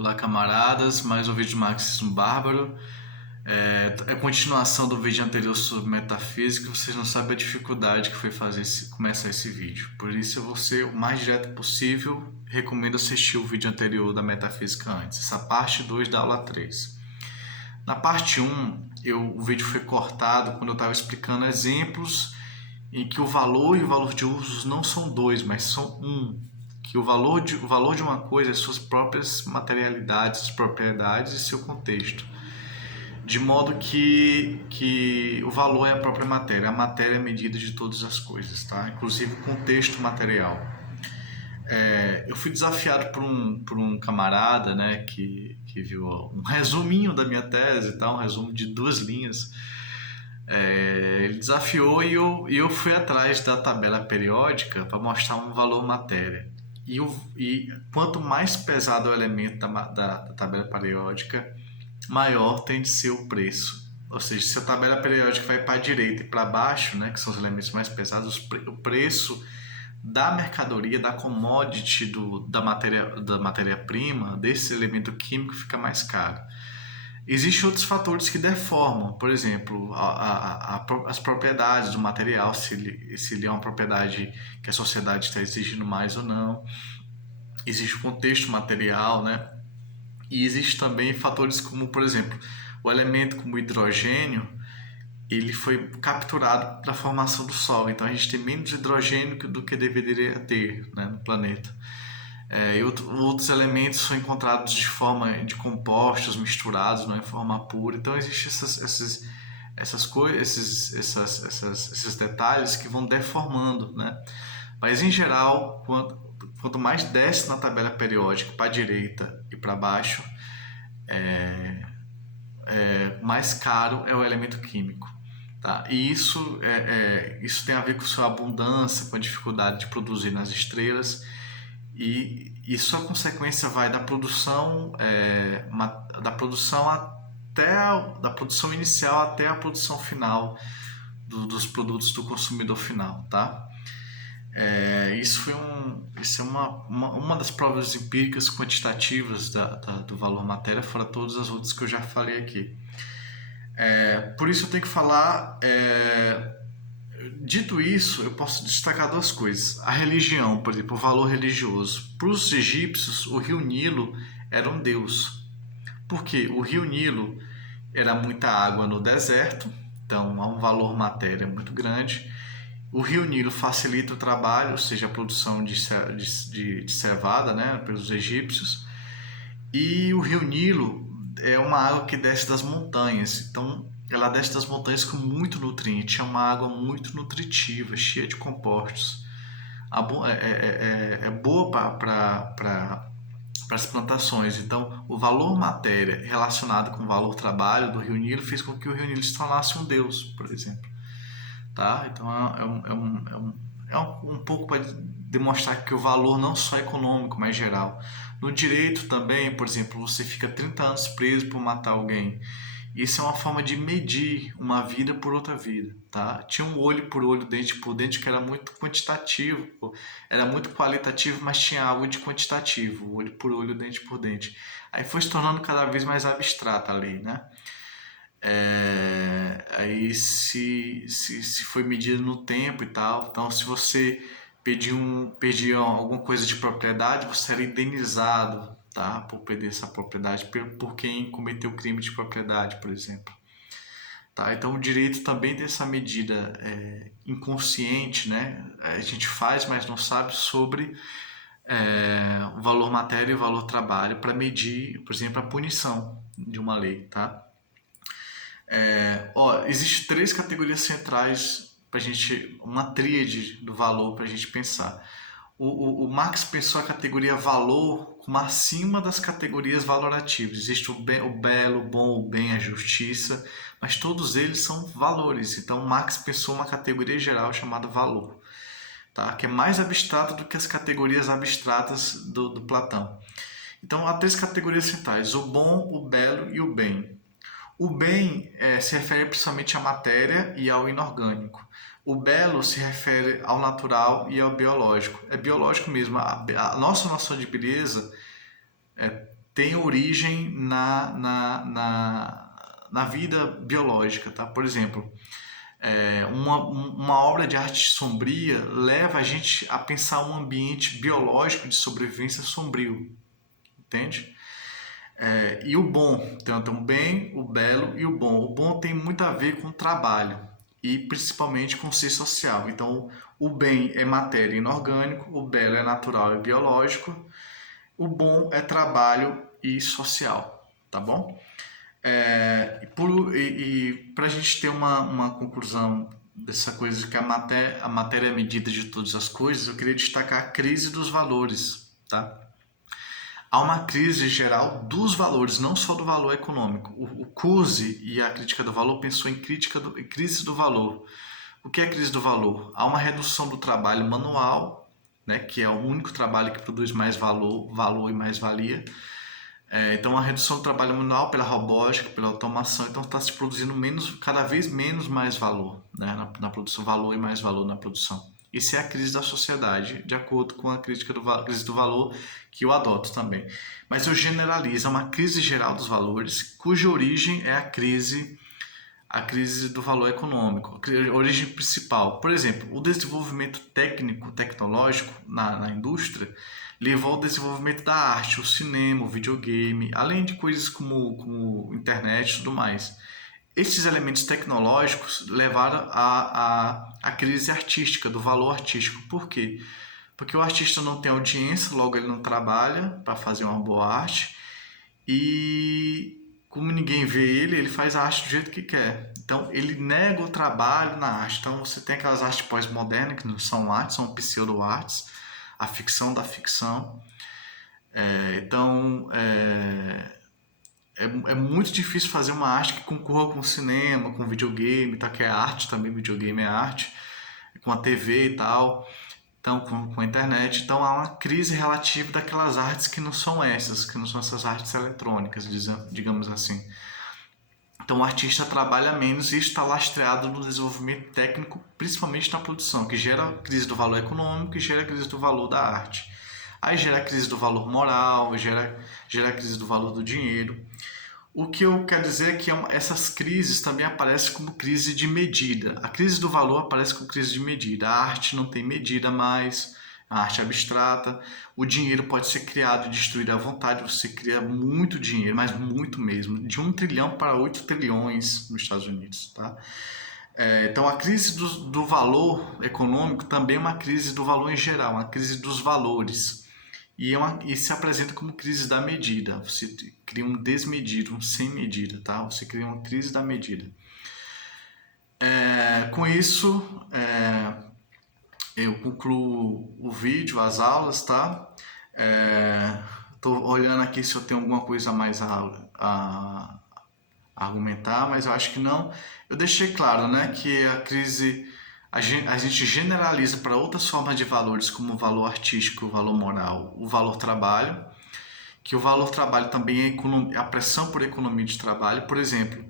Olá, camaradas, mais um vídeo de Marxismo Bárbaro. É a continuação do vídeo anterior sobre metafísica. Vocês não sabem a dificuldade que foi começar esse vídeo. Por isso eu vou ser o mais direto possível. Recomendo assistir o vídeo anterior da metafísica antes, essa parte 2 da aula 3. Na parte 1, o vídeo foi cortado quando eu estava explicando exemplos em que o valor e o valor de usos não são dois, mas são um. Que o valor de uma coisa é suas próprias materialidades, suas propriedades e seu contexto. De modo que o valor é a própria matéria. A matéria é a medida de todas as coisas, tá? Inclusive o contexto material. Eu fui desafiado por um camarada, né, que viu um resuminho da minha tese, tá? Um resumo de 2 linhas. Ele desafiou e eu fui atrás da tabela periódica para mostrar um valor matéria. E quanto mais pesado é o elemento da tabela periódica, maior tem de ser o preço. Ou seja, se a tabela periódica vai para a direita e para baixo, né, que são os elementos mais pesados, o preço da mercadoria, da commodity, da matéria-prima, desse elemento químico fica mais caro. Existem outros fatores que deformam, por exemplo, as propriedades do material, se ele é uma propriedade que a sociedade está exigindo mais ou não. Existe o contexto material, né? E existem também fatores como, por exemplo, o elemento como o hidrogênio, ele foi capturado da formação do Sol, então a gente tem menos hidrogênio do que deveria ter, né, no planeta. E outros elementos são encontrados de forma de compostos misturados, não em forma pura. Então existem essas coisas, esses detalhes que vão deformando, né? Mas em geral, quanto mais desce na tabela periódica para a direita e para baixo, mais caro é o elemento químico. Tá? E isso tem a ver com sua abundância, com a dificuldade de produzir nas estrelas, e sua consequência vai da produção da produção inicial até a produção final dos produtos do consumidor final, tá? Isso é uma das provas empíricas quantitativas do valor matéria, fora todas as outras que eu já falei aqui. Por isso eu tenho que falar. Dito isso, eu posso destacar 2 coisas. A religião, por exemplo, o valor religioso. Para os egípcios, o rio Nilo era um deus. Por quê? O rio Nilo era muita água no deserto, então há um valor matéria muito grande. O rio Nilo facilita o trabalho, ou seja, a produção de cevada, né, pelos egípcios. E o rio Nilo é uma água que desce das montanhas, então ela desce das montanhas com muito nutriente, é uma água muito nutritiva, cheia de compostos. É boa para as plantações. Então, o valor matéria relacionado com o valor trabalho do rio Nilo fez com que o rio Nilo se tornasse um deus, por exemplo. Tá? Então, um pouco para demonstrar que o valor não só é econômico, mas geral. No direito também, por exemplo, você fica 30 anos preso por matar alguém. Isso é uma forma de medir uma vida por outra vida, tá? Tinha um olho por olho, dente por dente, que era muito quantitativo, era muito qualitativo, mas tinha algo de quantitativo, olho por olho, dente por dente. Aí foi se tornando cada vez mais abstrata a lei, né? Aí se foi medido no tempo e tal, então se você pedia alguma coisa de propriedade, você era indenizado, tá? Por perder essa propriedade, por quem cometeu crime de propriedade, por exemplo. Tá? Então o direito também tem essa medida inconsciente, né? A gente faz, mas não sabe sobre o valor matéria e o valor trabalho para medir, por exemplo, a punição de uma lei, tá? Existem 3 categorias centrais para gente, uma tríade do valor para a gente pensar. O Marx pensou a categoria valor como acima das categorias valorativas. Existe o belo, o bom, o bem, a justiça, mas todos eles são valores. Então Marx pensou uma categoria geral chamada valor, tá? Que é mais abstrata do que as categorias abstratas do Platão. Então há 3 categorias centrais: o bom, o belo e o bem. O bem se refere principalmente à matéria e ao inorgânico. O belo se refere ao natural e ao biológico. É biológico mesmo. A nossa noção de beleza tem origem na vida biológica, tá? Por exemplo, uma obra de arte sombria leva a gente a pensar um ambiente biológico de sobrevivência sombrio, entende? E o bom, tanto o bem, o belo e o bom. O bom tem muito a ver com o trabalho e principalmente com o ser social. Então, o bem é matéria inorgânico, o belo é natural e biológico, o bom é trabalho e social, tá bom? Para a gente ter uma conclusão dessa coisa de que a matéria é a medida de todas as coisas, eu queria destacar a crise dos valores, tá? Há uma crise geral dos valores, não só do valor econômico. O Coase e a crítica do valor pensou em crise do valor. O que é a crise do valor? Há uma redução do trabalho manual, né, que é o único trabalho que produz mais valor e mais valia. Então, a redução do trabalho manual pela robótica, pela automação, então está se produzindo cada vez menos mais valor, né, na produção, valor e mais valor na produção. Isso é a crise da sociedade, de acordo com a crise do valor que eu adoto também. Mas eu generalizo, é uma crise geral dos valores, cuja origem é a crise do valor econômico, a origem principal. Por exemplo, o desenvolvimento tecnológico na indústria levou ao desenvolvimento da arte, o cinema, o videogame, além de coisas como internet e tudo mais. Esses elementos tecnológicos levaram à crise artística, do valor artístico. Por quê? Porque o artista não tem audiência, logo ele não trabalha para fazer uma boa arte. E como ninguém vê ele, ele faz a arte do jeito que quer. Então ele nega o trabalho na arte. Então você tem aquelas artes pós-modernas que não são artes, são pseudo-artes, a ficção da ficção. É muito difícil fazer uma arte que concorra com o cinema, com o videogame, tá? Que é arte também, videogame é arte, com a TV e tal, então com a internet. Então há uma crise relativa daquelas artes que não são essas artes eletrônicas, digamos assim. Então o artista trabalha menos e está lastreado no desenvolvimento técnico, principalmente na produção, que gera a crise do valor econômico e gera a crise do valor da arte. Aí gera a crise do valor moral, gera a crise do valor do dinheiro. O que eu quero dizer é que essas crises também aparecem como crise de medida. A crise do valor aparece como crise de medida. A arte não tem medida mais, a arte abstrata. O dinheiro pode ser criado e destruído à vontade. Você cria muito dinheiro, mas muito mesmo. De 1 trilhão para 8 trilhões nos Estados Unidos. Tá? Então a crise do valor econômico também é uma crise do valor em geral, uma crise dos valores. E se apresenta como crise da medida. Você cria um desmedido, um sem medida, tá? Você cria uma crise da medida. Com isso, eu concluo o vídeo, as aulas, tá? Estou olhando aqui se eu tenho alguma coisa a mais a argumentar, mas eu acho que não. Eu deixei claro, né, que a crise a gente generaliza para outras formas de valores, como o valor artístico, o valor moral, o valor trabalho, que o valor trabalho também é a pressão por economia de trabalho. Por exemplo,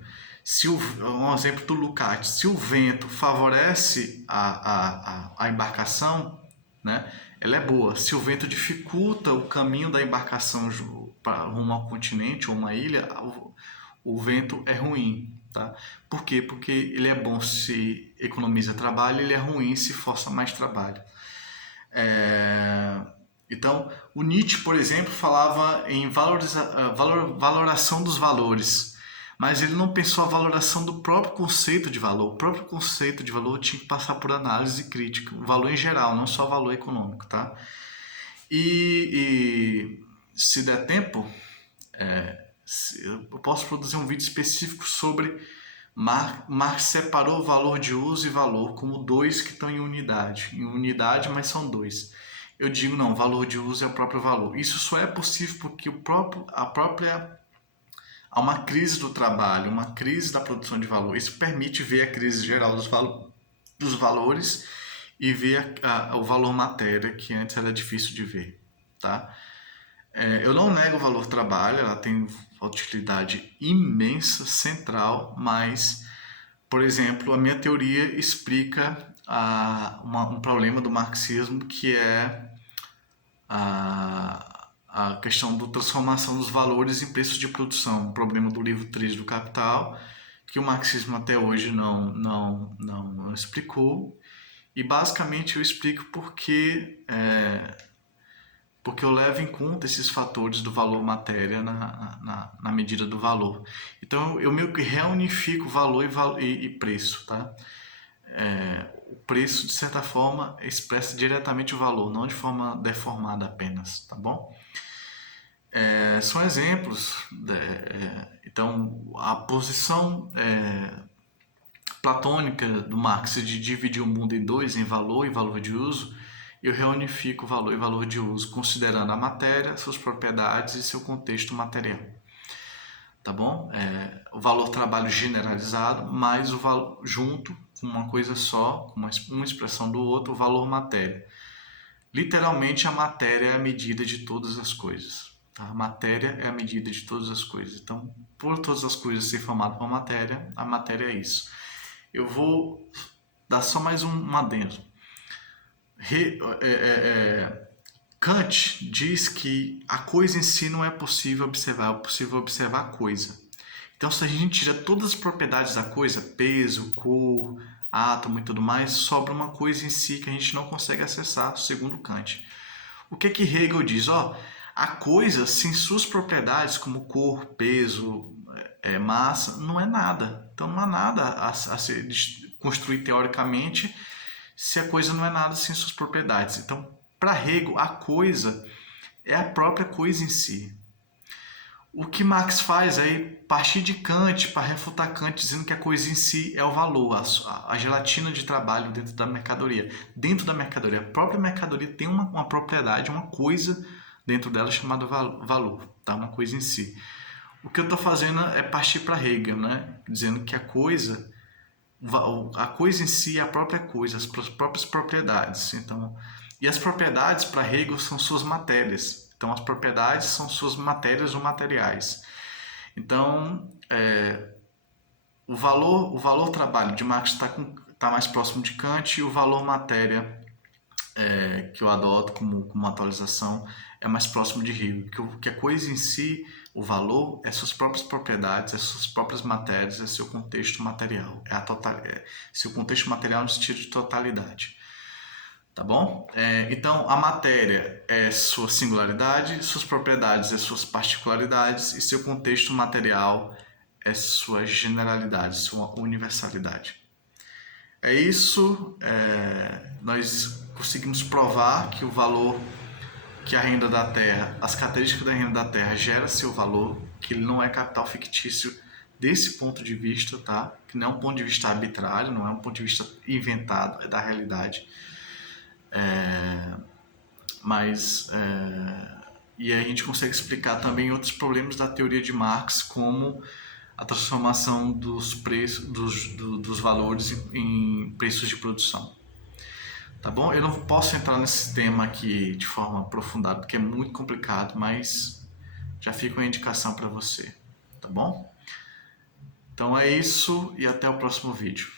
um exemplo do Lukács, se o vento favorece a embarcação, né, ela é boa. Se o vento dificulta o caminho da embarcação rumo ao continente ou uma ilha, o vento é ruim. Tá? Por quê? Porque ele é bom se economiza trabalho, ele é ruim se força mais trabalho. Então, o Nietzsche, por exemplo, falava em valoração dos valores, mas ele não pensou a valoração do próprio conceito de valor. O próprio conceito de valor tinha que passar por análise crítica, o valor em geral, não só o valor econômico. Tá? E se der tempo, eu posso produzir um vídeo específico sobre Marx separou o valor de uso e valor como dois que estão em unidade, mas são dois. Eu digo não, valor de uso é o próprio valor. Isso só é possível porque há uma crise do trabalho, uma crise da produção de valor. Isso permite ver a crise geral dos valores e ver o valor matéria, que antes era difícil de ver. Tá? Eu não nego o valor trabalho, ela tem utilidade imensa, central, mas, por exemplo, a minha teoria explica um problema do marxismo, que é a questão da transformação dos valores em preços de produção, um problema do livro 3 do Capital, que o marxismo até hoje não explicou. E basicamente eu explico porque eu levo em conta esses fatores do valor matéria na medida do valor. Então eu meio que reunifico valor e preço, tá? O preço, de certa forma, expressa diretamente o valor, não de forma deformada apenas, tá bom? São exemplos. Então, a posição platônica do Marx de dividir o mundo em dois, em valor e valor de uso, eu reunifico valor e valor de uso, considerando a matéria, suas propriedades e seu contexto material. Tá bom? O valor trabalho generalizado, mais o valor junto com uma coisa só, com uma expressão do outro, o valor matéria. Literalmente, a matéria é a medida de todas as coisas. Tá? A matéria é a medida de todas as coisas. Então, por todas as coisas ser formado por matéria, a matéria é isso. Eu vou dar só mais um adendo. Kant diz que a coisa em si não é possível observar, é possível observar a coisa. Então, se a gente tira todas as propriedades da coisa, peso, cor, átomo e tudo mais, sobra uma coisa em si que a gente não consegue acessar, segundo Kant. O que Hegel diz? A coisa, sem suas propriedades, como cor, peso, massa, não é nada. Então, não há nada a ser construído teoricamente se a coisa não é nada sem suas propriedades. Então, para Hegel, a coisa é a própria coisa em si. O que Marx faz é partir de Kant para refutar Kant, dizendo que a coisa em si é o valor, a gelatina de trabalho dentro da mercadoria. Dentro da mercadoria, a própria mercadoria tem uma propriedade, uma coisa dentro dela chamada valor, tá? Uma coisa em si. O que eu estou fazendo é partir para Hegel, né? Dizendo que a coisa em si é a própria coisa, as próprias propriedades. Então, e as propriedades para Hegel são suas matérias. Então, as propriedades são suas matérias ou materiais. Então, o valor trabalho de Marx está mais próximo de Kant, e o valor matéria que eu adoto como atualização é mais próximo de Hegel, que a coisa em si, o valor, é suas próprias propriedades, é suas próprias matérias, é seu contexto material, seu contexto material no sentido de totalidade. Tá bom? Então, a matéria é sua singularidade, suas propriedades é suas particularidades, e seu contexto material é sua generalidade, sua universalidade. É isso. Nós conseguimos provar que o valor, que a renda da terra, as características da renda da terra gera seu valor, que ele não é capital fictício desse ponto de vista, tá? Que não é um ponto de vista arbitrário, não é um ponto de vista inventado, é da realidade. E aí a gente consegue explicar também outros problemas da teoria de Marx, como a transformação dos preços, dos valores em preços de produção. Tá bom? Eu não posso entrar nesse tema aqui de forma aprofundada, porque é muito complicado, mas já fica uma indicação para você. Tá bom? Então é isso, e até o próximo vídeo.